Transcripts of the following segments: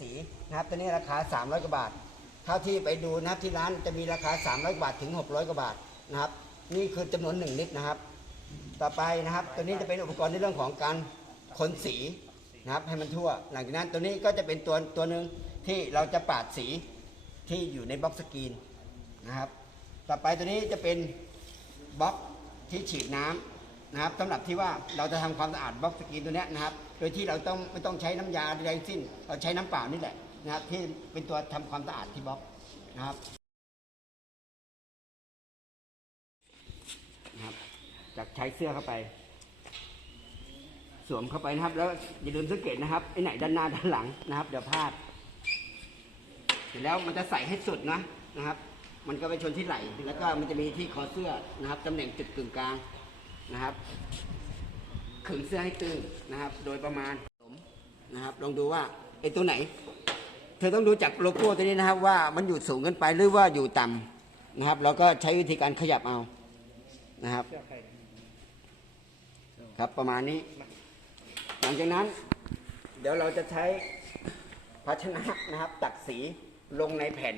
สีนะครับตัวนี้ราคา 300กว่าบาทเท่าที่ไปดูนะครับที่ร้านจะมีราคา 300กว่าบาทถึง 600กว่าบาทนะครับ นี่คือจำนวน1ลิตรนะครับ ต่อไปนะครับ ตัวนี้จะเป็นอุปกรณ์ในเรื่องของการขนสีนะครับให้มันทั่ว หลังจากนั้นตัวนี้ก็จะเป็นตัวตัวหนึ่งที่เราจะปาดสีที่อยู่ในบล็อกสกรีนนะครับ ต่อไปตัวนี้จะเป็นบล็อกที่ฉีดน้ำ นะครับสำหรับที่ว่าเราจะทำความสะอาดบล็อกสกรีนตัวนี้นะครับ โดยที่เราต้องไม่ต้องใช้น้ำยาใดๆสิ้น เราใช้น้ำเปล่านี่แหละนะครับ ที่เป็นตัวทำความสะอาดที่บล็อกนะครับนะครับจากใช้เสื้อเข้าไป สวมเข้าไปนะครับ แล้วอย่าลืมสังเกตนะครับไอ้ไหนด้านหน้าด้านหลังนะครับ เดี๋ยวพลาดเสร็จแล้วมันจะใส่ให้สุดนะนะครับ มันก็ไปชนที่ไหล่แล้วก็มันจะมีที่คอเสื้อนะครับตำแหน่งจุดกึ่งกลาง นะครับขึงเสื้อให้ตึงนะครับ โดยประมาณนะครับ ลองดูว่าไอ้ตัวไหน เธอต้องดูจากโลโก้ตัวนี้นะครับ ว่ามันอยู่สูงเกินไปหรือว่าอยู่ต่ำนะครับเราก็ใช้วิธีการขยับเอานะครับ ครับประมาณนี้ หลังจากนั้น เดี๋ยวเราจะใช้ภาชนะนะครับ ตักสีลงในแผ่น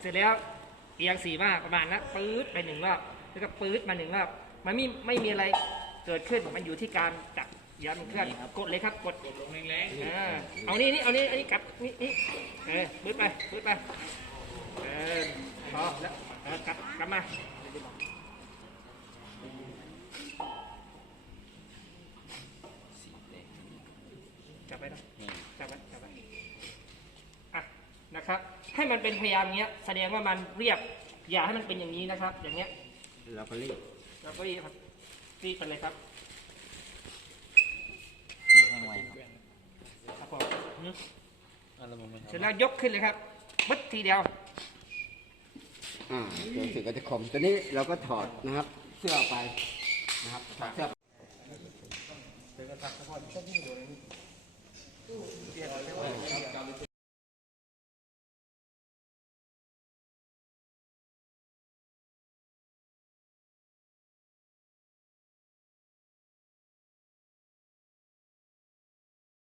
เสร็จแล้วเอียงสีมากประมาณนั้นปื๊ดไปหนึ่งรอบแล้วก็ปื๊ดมาหนึ่งรอบมันไม่ไม่มีอะไรเกิดขึ้นมันอยู่ที่การจับย้ำเคลื่อนกดเลยครับกดกดลงแรงๆเอานี่นี่เอานี่อันนี้กลับนี่นี่เออปื๊ดไปปื๊ดไปเออพอแล้วเออกลับกลับมาจับไปนะจับไปจับไปอะ นะครับให้มันเป็นพยายามเงี้ยแสดงว่ามันเรียบอย่าให้มันเป็นอย่างนี้นะครับ อย่างเงี้ยเราก็รีบเราก็รีบครับรีบไปเลยครับแห้งไวครับครับผมอะแล้วผมไม่เสร็จแล้วยกขึ้นเลยครับปึ๊ดทีเดียวอ่าตัวสื่อก็จะคมตัวนี้เราก็ถอดนะครับ เสื้อออกไปนะครับถอดเสื้อ